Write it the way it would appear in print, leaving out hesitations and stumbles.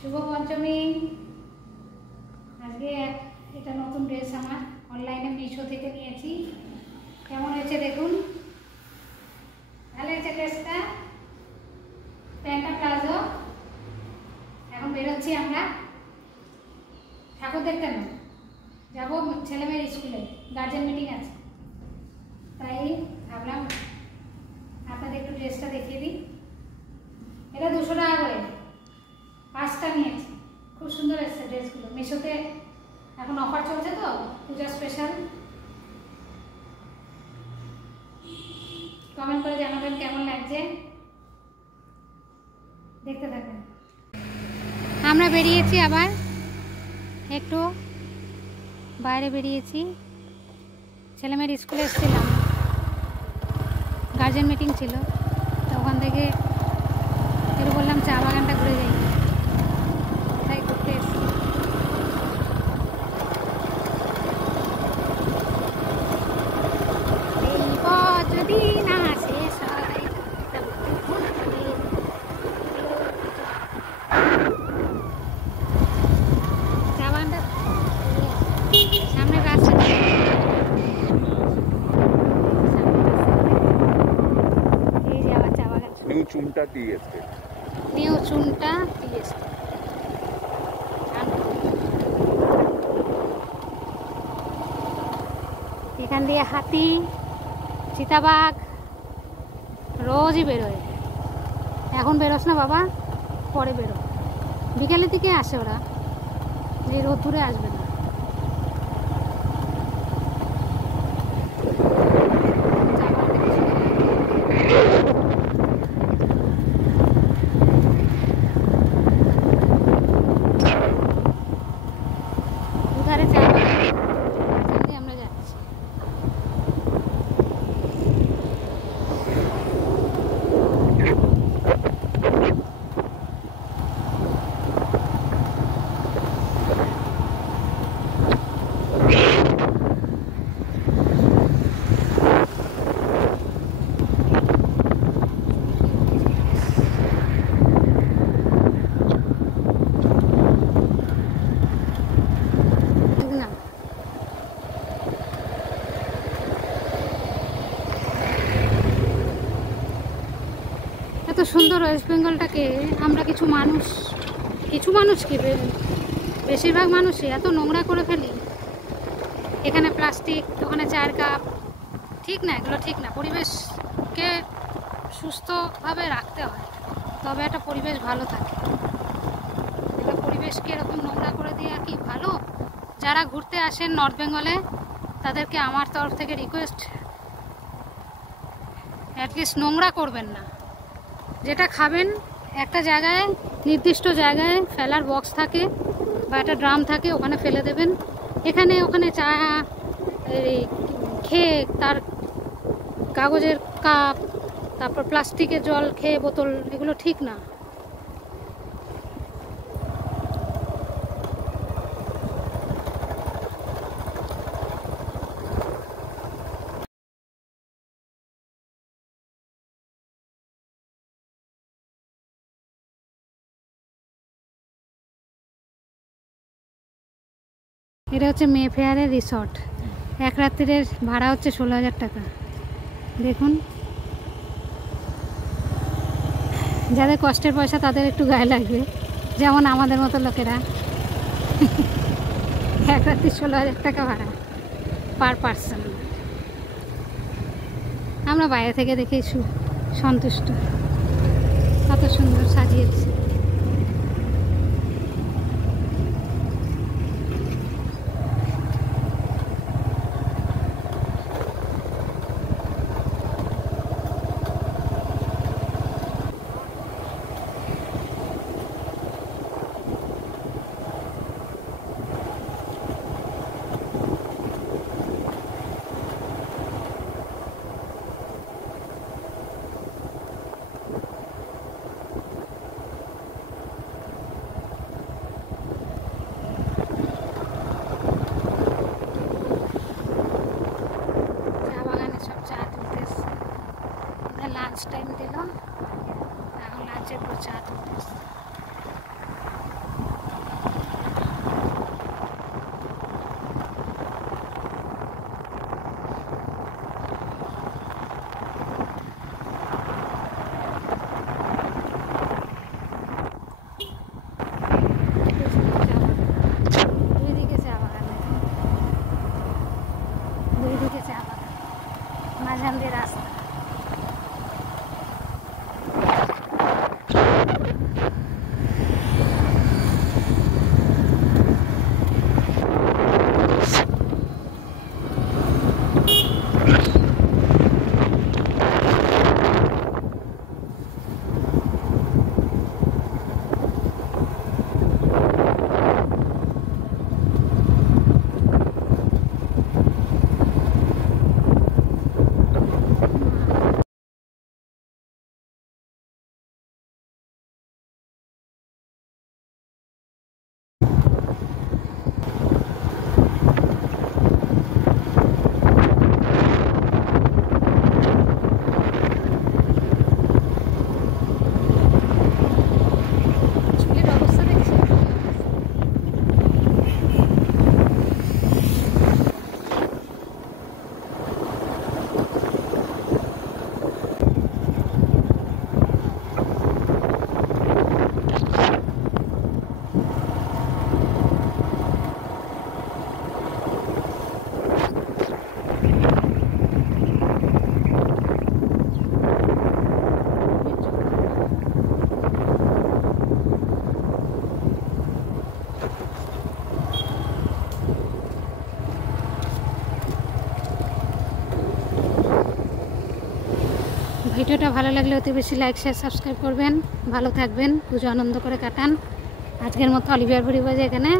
শুভ পঞ্চমী। আজকে এটা নতুন ড্রেস আমার অনলাইনে মিশো থেকে নিয়েছি। কেমন হয়েছে দেখুন, ভালো হয়েছে ড্রেসটা। প্যান্টটা প্লাজো। এখন বেরোচ্ছি আমরা ঠাকুর দেখতে না, যাবো ছেলে মেয়ের স্কুলে, গার্জেন মিটিং আছে, তাই ভাবলাম আপনাদের একটু ড্রেসটা দেখিয়ে দিই। এটা 200 টাকা করে 5টা নিয়েছি। খুব সুন্দর এসছে ড্রেসগুলো। মিশোতে এখন অফার চলছে তো, পূজা স্পেশাল। কমেন্ট করে জানাবেন কেমন লাগছে, দেখতে থাকবেন। আমরা বেরিয়েছি আবার একটু বাইরে বেরিয়েছি, ছেলেমেয়ের স্কুলে এসেছিলাম, গার্জেন মিটিং ছিল, তো ওখান থেকে একটু বললাম চা বাগানটা ঘুরে যাই, তাই ঘুরতে এসেছি। এই পথ যদি না শেষ হয়, চা বাগানটা সামনে রাস্তা, এই যে আবার চা বাগান, new Chunta tea estate. New Chunta tea estate. এখান দিয়ে হাতি, চিতাবাঘ রোজই বেরোয়। এখন বেরোস না বাবা, পরে বেরো, বিকেলের দিকে আসে ওরা, এই রোদ্দুরে আসবে না। দুধারে চা বাগান দিয়ে আমরা যাচ্ছি। না, এত সুন্দর ওয়েস্ট বেঙ্গলটাকে আমরা কিছু মানুষ কি বেশিরভাগ মানুষই এত নোংরা করে ফেলি। এখানে প্লাস্টিক, ওখানে চায়ের কাপ, ঠিক না, এগুলো ঠিক না। পরিবেশকে সুস্থভাবে রাখতে হয়, তবে একটা পরিবেশ ভালো থাকে। এটা পরিবেশকে এরকম নোংরা করে দিয়ে কি ভালো? যারা ঘুরতে আসেন নর্থ বেঙ্গলে, তাদেরকে আমার তরফ থেকে রিকোয়েস্ট, অ্যাটলিস্ট নোংরা করবেন না। যেটা খাবেন একটা জায়গায়, নির্দিষ্ট জায়গায় ফেলার বক্স থাকে বা একটা ড্রাম থাকে, ওখানে ফেলে দেবেন। এখানে ওখানে চা খেয়ে তার কাগজের কাপ, তারপর প্লাস্টিকের জল খেয়ে বোতল, এগুলো ঠিক না। এটা হচ্ছে মেফেয়ারের রিসর্ট। এক রাত্রির ভাড়া হচ্ছে 16,000 টাকা। দেখুন, যাদের কষ্টের পয়সা তাদের একটু গায়ে লাগবে, যেমন আমাদের মতো লোকেরা। এক রাত্রি 16,000 টাকা ভাড়া পার পার্সন। আমরা বাইরে থেকে দেখে সন্তুষ্ট, কত সুন্দর সাজিয়েছে। ভিডিওটা ভালো লাগলে অতি বেশি লাইক শেয়ার সাবস্ক্রাইব করবেন। ভালো থাকবেন, পুজো আনন্দ করে কাটান। আজকের মতো অলিভিয়ার ভরি বাজে এখানে